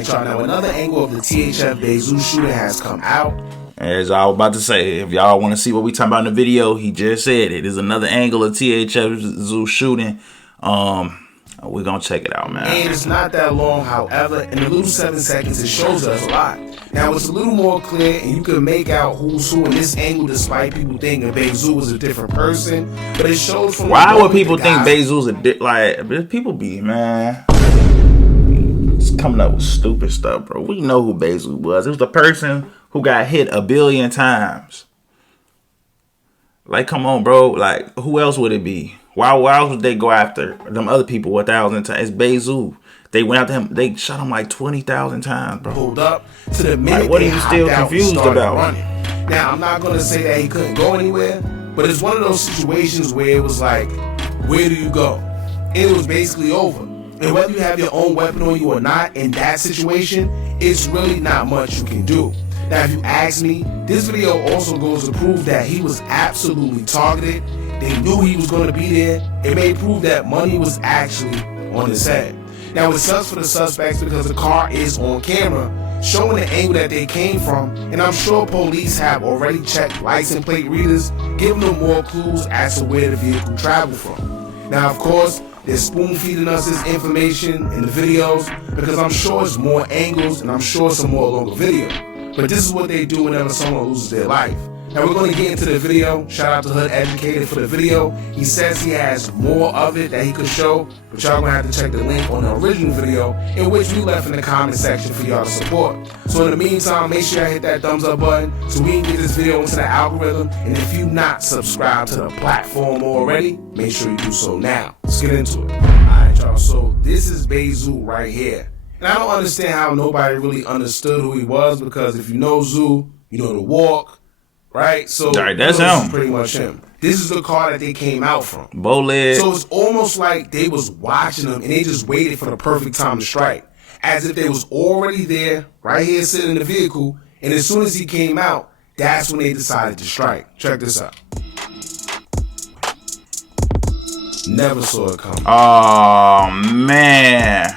Alright, y'all, now another angle of the THF Bayzoo shooting has come out. As I was about to say, if y'all want to see what we talking about in the video, he just said it. There's another angle of THF Zoo shooting. We're going to check it out, man. And it's not that long, however, in a little 7 seconds, it shows us a lot. Now, it's a little more clear, and you can make out who's who in this angle, despite people thinking Bayzoo was a different person. But it shows from... Why would people think Bayzoo's like, people be, man... It's coming up with stupid stuff, bro. We know who Bayzoo was. It was the person who got hit 1 billion times. Like, come on, bro. Like, who else would it be? Why else would they go after them other people 1,000 times? It's Bayzoo. They went after him. They shot him like 20,000 times, bro. Pulled up to the minute. Like, what are you still confused about? Running. Now, I'm not going to say that he couldn't go anywhere, but it's one of those situations where it was like, where do you go? It was basically over. And whether you have your own weapon on you or not, in that situation, it's really not much you can do. Now, if you ask me, this video also goes to prove that he was absolutely targeted. They knew he was going to be there. It may prove that money was actually on his head. Now, it sucks for the suspects because the car is on camera, showing the angle that they came from, and I'm sure police have already checked license plate readers, giving them more clues as to where the vehicle traveled from. Now, of course, they're spoon feeding us this information in the videos because I'm sure it's more angles and I'm sure it's a more longer video. But this is what they do whenever someone loses their life. Now we're going to get into the video. Shout out to Hood Educated for the video. He says he has more of it that he could show, but y'all going to have to check the link on the original video in which we left in the comment section for y'all to support. So in the meantime, make sure y'all hit that thumbs up button so we can get this video into the algorithm. And if you not subscribed to the platform already, make sure you do so now. Let's get into it. Alright, y'all, so this is Bayzoo right here. And I don't understand how nobody really understood who he was, because if you know Zoo, you know the walk. Right? So right, that's this him. is pretty much him. This is the car that they came out from. Bowleg. So it's almost like they was watching him and they just waited for the perfect time to strike. As if they was already there, right here sitting in the vehicle, and as soon as he came out, that's when they decided to strike. Check this out. Never saw it coming. Oh, man.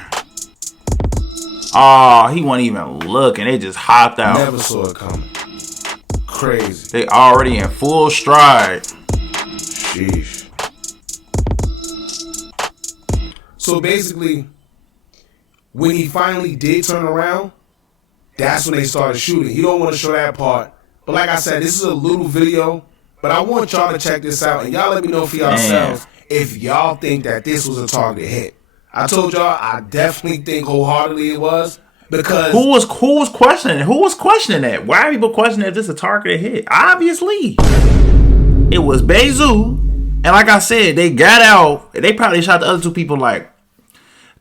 Oh, he wasn't even looking. They just hopped out. Never saw it coming. Crazy. They already in full stride. Sheesh. So basically, when he finally did turn around, that's when they started shooting. You don't want to show that part. But like I said, this is a little video, but I want y'all to check this out, and y'all let me know for yourselves if y'all think that this was a target hit. I told y'all I definitely think wholeheartedly it was. Because who was questioning it? Who was questioning that? Why are people questioning if this is a targeted hit? Obviously, it was Bayzoo, and like I said, they got out. They probably shot the other two people like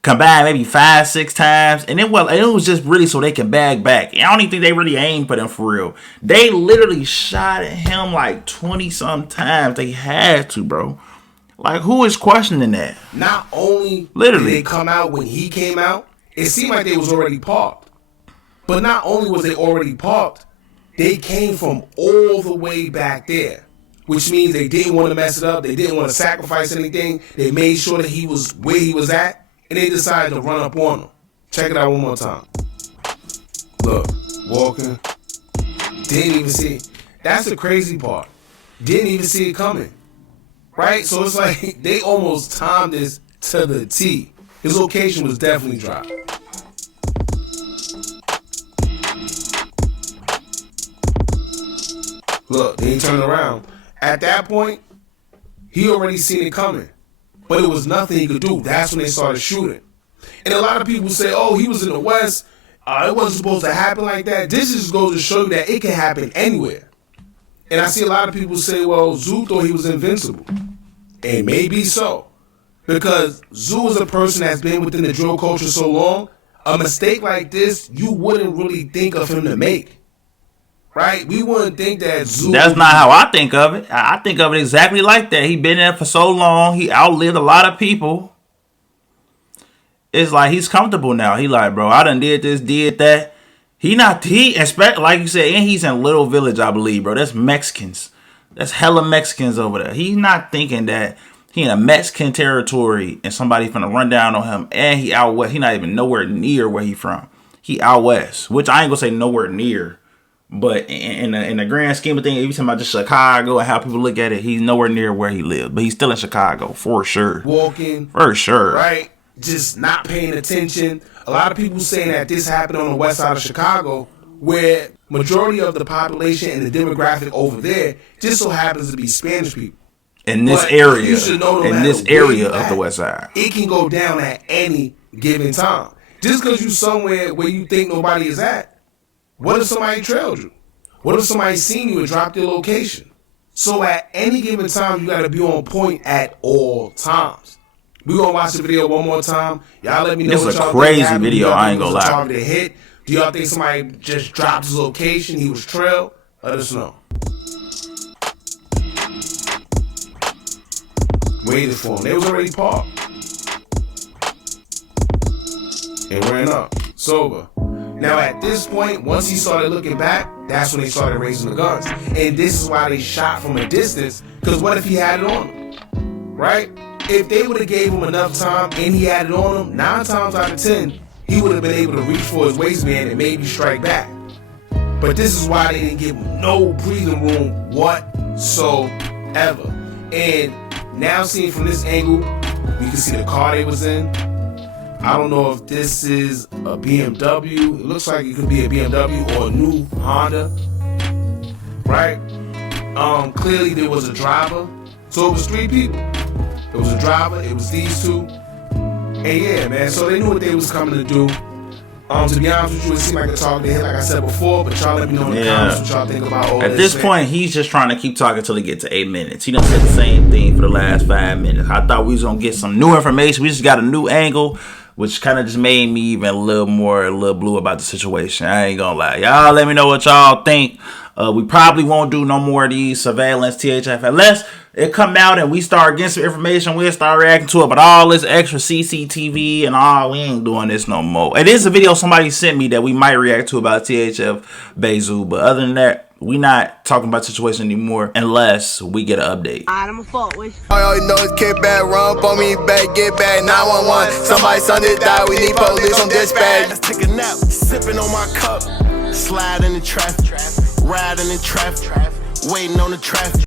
combined maybe 5-6 times, and it was just really so they can bag back. I don't even think they really aimed for them for real. They literally shot at him like 20-some times. They had to, bro. Like, who is questioning that? Not only literally did they come out when he came out, it seemed like they was already parked. But not only was they already parked, they came from all the way back there. Which means they didn't want to mess it up. They didn't want to sacrifice anything. They made sure that he was where he was at. And they decided to run up on him. Check it out one more time. Look, walking. Didn't even see it. That's the crazy part. Didn't even see it coming. Right? So it's like they almost timed this to the T. His location was definitely dropped. Look, they ain't turning around. At that point, he already seen it coming. But it was nothing he could do. That's when they started shooting. And a lot of people say, oh, he was in the West. It wasn't supposed to happen like that. This just goes to show you that it can happen anywhere. And I see a lot of people say, well, Zoo thought he was invincible. And maybe so. Because Zoo is a person that's been within the drill culture so long, a mistake like this, you wouldn't really think of him to make. Right? We wouldn't think that Zoo... That's not how I think of it. I think of it exactly like that. He been there for so long. He outlived a lot of people. It's like he's comfortable now. He like, bro, I done did this, did that. Expect, like you said, and he's in Little Village, I believe, bro. That's Mexicans. That's hella Mexicans over there. He's not thinking that he in a Mexican territory and somebody finna run down on him, and he out west. He not even nowhere near where he from. he out west, which I ain't gonna say nowhere near. But in the grand scheme of things, if you talking about just Chicago and how people look at it, he's nowhere near where he lives. But he's still in Chicago, for sure. Walking. For sure. Right? Just not paying attention. A lot of people saying that this happened on the west side of Chicago, where majority of the population and the demographic over there just so happens to be Spanish people. In this area. You should know in this area of the west side. It can go down at any given time. Just because you somewhere where you think nobody is at, what if somebody trailed you? What if somebody seen you and dropped your location? So at any given time, you got to be on point at all times. We gonna watch the video one more time. Y'all let me know what y'all think. It's a crazy video, I ain't gonna lie. Targeted hit. Do y'all think somebody just dropped his location? He was trailed? Let us know. Waited for him. They was already parked. And ran up. Sober. Now at this point, once he started looking back, that's when they started raising the guns. And this is why they shot from a distance, because what if he had it on him? Right? If they would have gave him enough time and he had it on him, 9 times out of 10, he would have been able to reach for his waistband and maybe strike back. But this is why they didn't give him no breathing room whatsoever. And now seeing from this angle, we can see the car they was in. I don't know if this is a BMW. It looks like it could be a BMW or a new Honda. Right? Clearly there was a driver. So it was 3 people. It was a driver, it was these 2. And yeah, man, so they knew what they was coming to do. To be honest with you, it seemed like a talk to hit, like I said before, but y'all let me know in the comments what y'all think about all this. At this point, he's just trying to keep talking till he get to 8 minutes. He done said the same thing for the last 5 minutes. I thought we was gonna get some new information. We just got a new angle, which kind of just made me even a little blue about the situation. I ain't gonna lie. Y'all let me know what y'all think. We probably won't do no more of these surveillance THF unless it come out and we start getting some information. We'll start reacting to it. But all this extra CCTV and all, we ain't doing this no more. It is a video somebody sent me that we might react to about THF Bayzoo. But other than that, we not talking about the situation anymore unless we get an update. I'm a fault with. All you know is kick back, run up on me, back, get back, 911. Somebody's son did die, we need police on dispatch. Let's take a nap, sipping on my cup, slide in the traffic, ride in the traffic, waiting on the traffic.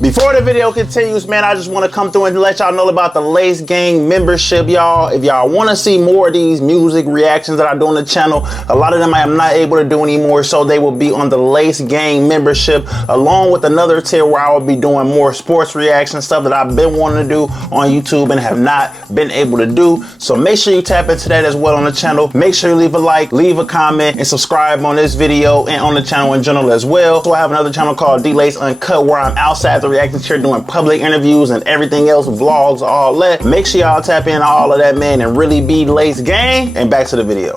Before the video continues, man, I just want to come through and let y'all know about the Lace Gang membership, y'all. If y'all want to see more of these music reactions that I do on the channel, a lot of them I am not able to do anymore, so they will be on the Lace Gang membership, along with another tier where I will be doing more sports reaction stuff that I've been wanting to do on YouTube and have not been able to do. So make sure you tap into that as well on the channel. Make sure you leave a like, leave a comment, and subscribe on this video and on the channel in general as well. So I have another channel called D-Lace Uncut where I'm outside the reaction chair doing public interviews and everything else, vlogs, all that. Make sure y'all tap in all of that, man, and really be Lace Gang. And back to the video.